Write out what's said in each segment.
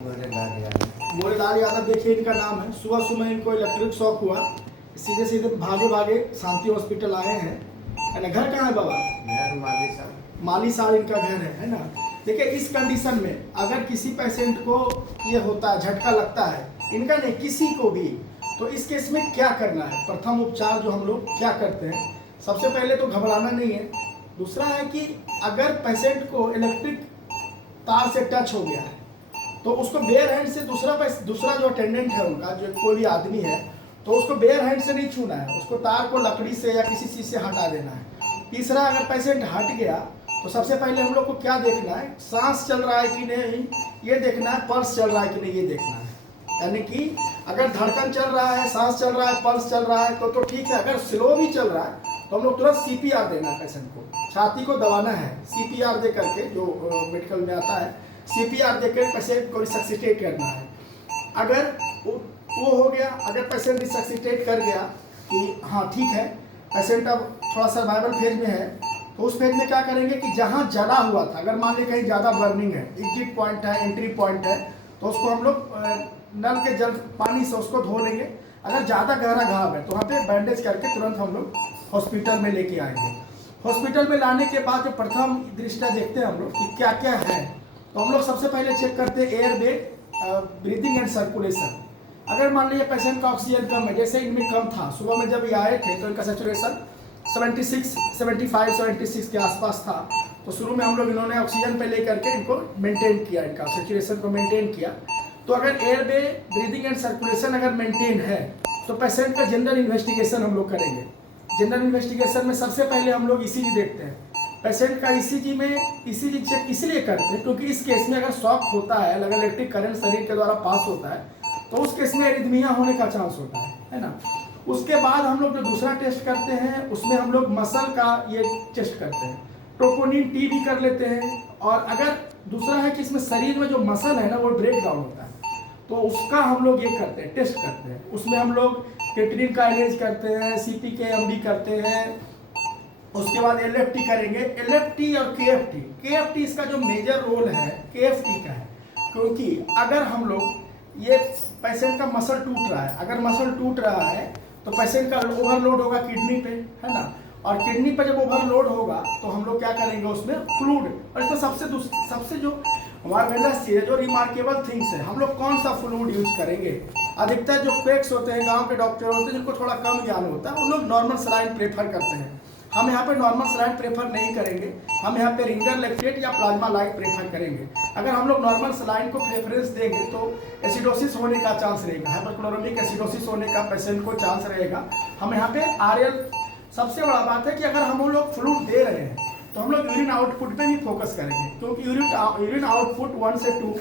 मोरेलाल यादव देखिए इनका नाम है। सुबह सुबह इनको इलेक्ट्रिक शॉक हुआ, सीधे सीधे भागे भागे शांति हॉस्पिटल आए हैं। है ना? घर कहाँ है बाबा? घर माली साहब इनका घर है ना? देखिए इस कंडीशन में अगर किसी पेशेंट को ये होता है, झटका लगता है, इनका नहीं किसी को भी, तो इस केस में क्या करना है? प्रथम उपचार जो हम लोग क्या करते हैं, सबसे पहले तो घबराना नहीं है। दूसरा है कि अगर पेशेंट को इलेक्ट्रिक तार से टच हो गया है तो उसको बेयर हैंड से दूसरा जो अटेंडेंट है उनका, जो कोई भी आदमी है, तो उसको बेयर हैंड से नहीं छूना है, उसको तार को लकड़ी से या किसी चीज़ से हटा देना है। तीसरा, अगर पेशेंट हट गया तो सबसे पहले हम लोग को क्या देखना है? सांस चल रहा है कि नहीं ये देखना है, पल्स चल रहा है कि नहीं ये देखना है। यानी कि अगर धड़कन चल रहा है, सांस चल रहा है, पल्स चल रहा है तो ठीक है। अगर स्लो भी चल रहा है तो हम लोग तुरंत सीपीआर देना है, पेशेंट को छाती को दबाना है, सीपीआर दे करके, जो मेडिकल में आता है, सीपीआर देकर पेशेंट को रिसक्सिटेट करना है। अगर वो हो गया, अगर पेशेंट रिसक्सिटेट कर गया कि हाँ ठीक है, पेशेंट अब थोड़ा सर्वाइवल फेज में है, तो उस फेज में क्या करेंगे कि जहाँ जला हुआ था, अगर मान ली कहीं ज़्यादा बर्निंग है, एग्जिट पॉइंट है, एंट्री पॉइंट है, तो उसको हम लोग नल के जल पानी से उसको धो लेंगे। अगर ज़्यादा गहरा घाव है तो वहाँ पे बैंडेज करके तुरंत हम लोग हॉस्पिटल में लेके आएंगे। हॉस्पिटल में लाने के बाद जो प्रथम दृष्टया देखते हैं हम लोग कि क्या क्या है, तो हम लोग सबसे पहले चेक करते हैं airway, breathing and circulation. अगर मान लीजिए पेशेंट का ऑक्सीजन कम है, जैसे इनमें कम था, सुबह में जब ये आए थे तो इनका सेचुरेशन 76 के आसपास था, तो शुरू में हम लोग इन्होंने ऑक्सीजन पे लेकर के इनको मेंटेन किया, इनका सेचुरेशन को मेंटेन किया। तो अगर air way, breathing and circulation अगर मेंटेन है तो पेशेंट का जनरल इन्वेस्टिगेशन हम लोग करेंगे। जनरल इन्वेस्टिगेशन में सबसे पहले हम लोग ईसीजी देखते हैं। पेशेंट का ईसीजी चेक इसलिए करते हैं क्योंकि इस केस में अगर शॉक होता है, अगर इलेक्ट्रिक करंट शरीर के द्वारा पास होता है, तो उस केस में एरिथमिया होने का चांस होता है ना? उसके बाद हम लोग जो दूसरा टेस्ट करते हैं उसमें हम लोग मसल का ये टेस्ट करते हैं, ट्रोपोनिन टी भी कर लेते हैं। और अगर दूसरा है कि इसमें शरीर में जो मसल है ना वो ब्रेक डाउन होता है, तो उसका हम लोग ये करते हैं, टेस्ट करते हैं। उसमें हम लोग क्रिएटिनिन काइनेज करते हैं, सीपीके-एमबी करते हैं, उसके बाद एलएफटी करेंगे। एलएफटी और केएफटी इसका जो मेजर रोल है केएफटी का है, क्योंकि अगर हम लोग ये पेशेंट का मसल टूट रहा है, अगर मसल टूट रहा है तो पेशेंट का ओवरलोड होगा किडनी पे, है ना? और किडनी पे जब ओवरलोड होगा तो हम लोग क्या करेंगे, उसमें फ्लूइड, और इसमें सबसे जो मार्वेलस चीज है, जो रिमार्केबल थिंग्स है, हम लोग कौन सा फ्लूइड यूज करेंगे? अधिकतर जो क्वेक्स होते हैं, गांव के डॉक्टर होते हैं, जिनको थोड़ा कम ज्ञान होता है, उन लोग नॉर्मल सलाइन प्रेफर करते हैं। हम यहाँ पे नॉर्मल सलाइन प्रेफर नहीं करेंगे, हम यहाँ पे रिंगर लैक्टेट या प्लाज्मा लाइट प्रेफर करेंगे। अगर हम लोग नॉर्मल सलाइन को प्रेफरेंस देंगे तो एसिडोसिस होने का चांस रहेगा, हाइपरक्लोरेमिक एसिडोसिस होने का पेशेंट को चांस रहेगा। हम यहाँ पे आरएल, सबसे बड़ा बात है कि अगर हम लोग फ्लूइड दे रहे हैं तो हम लोग यूरिन आउटपुट पे ही फोकस करेंगे, क्योंकि यूरिन आउटपुट 1 से 2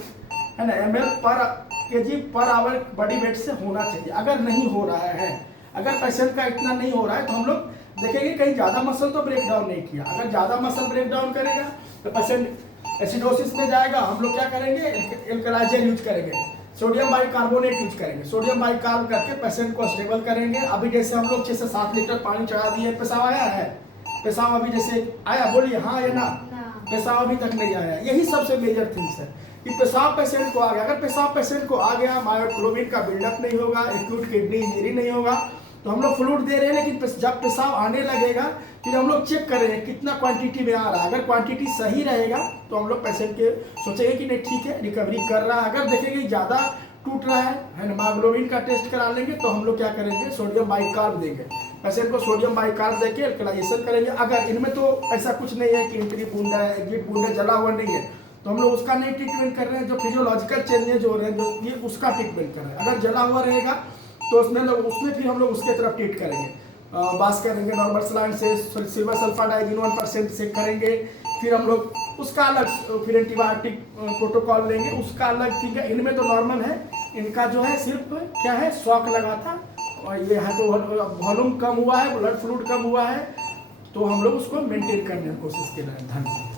है ना ml पर KG per hour body weight से होना चाहिए। अगर नहीं हो रहा है, अगर पेशेंट का इतना नहीं हो रहा है, तो हम लोग देखेंगे कहीं ज़्यादा मसल तो ब्रेक डाउन नहीं किया। अगर ज़्यादा मसल ब्रेक डाउन करेगा तो पेशेंट एसिडोसिस में जाएगा। हम लोग क्या करेंगे, एल्कलाइजर यूज करेंगे, सोडियम बाइकार्बोनेट यूज करेंगे, सोडियम बाइकार्ब करके पेशेंट को स्टेबल करेंगे। अभी जैसे हम लोग 6 से 7 लीटर पानी चढ़ा दिए, पेशाब आया है, पेशाब अभी जैसे आया, बोलिए हाँ या ना? पेशाब अभी तक नहीं आया। यही सबसे मेजर थिंग्स है कि पेशाब पेशेंट को आ गया। अगर पेशाब पेशेंट को आ गया, मायोग्लोबिन का बिल्डअप नहीं होगा, एक्यूट किडनी इंजरी नहीं होगा, तो हम लोग फ्लूइड दे रहे हैं, लेकिन जब पेशाब आने लगेगा फिर हम लोग चेक करेंगे कितना क्वांटिटी में आ रहा है। अगर क्वांटिटी सही रहेगा तो हम लोग पेशेंट के सोचेंगे कि नहीं ठीक है, रिकवरी कर रहा है। अगर देखेंगे ज़्यादा टूट रहा है ना, मायोग्लोबिन का टेस्ट करा लेंगे, तो हम लोग क्या करेंगे, सोडियम बाइकार्ब देंगे, पेशेंट को सोडियम बाइकार्ब देके एल्कलाइजेशन करेंगे। अगर इनमें तो ऐसा कुछ नहीं है कि एंट्री वुंड है, एग्जिट वुंड है, जला हुआ नहीं है, तो हम लोग उसका नहीं ट्रीटमेंट कर रहे हैं। जो फिजियोलॉजिकल चेंजेज हो रहे हैं, जो ये उसका ट्रीटमेंट कर रहे हैं। अगर जला हुआ रहेगा तो उसमें फिर हम लोग उसके तरफ ट्रीट करेंगे, बास करेंगे नॉर्मल सलाइन से, सिल्वर सल्फर डाइजिन 1% से करेंगे। फिर हम लोग उसका अलग फिर एंटीबायोटिक प्रोटोकॉल लेंगे, उसका अलग। ठीक है, इनमें तो नॉर्मल है, इनका जो है सिर्फ क्या है, शॉक लगा था और ये है तो वॉल्यूम कम हुआ है, ब्लड फ्लूइड कम हुआ है, तो हम लोग उसको मेंटेन करने की कोशिश कर रहे हैं। धन्यवाद।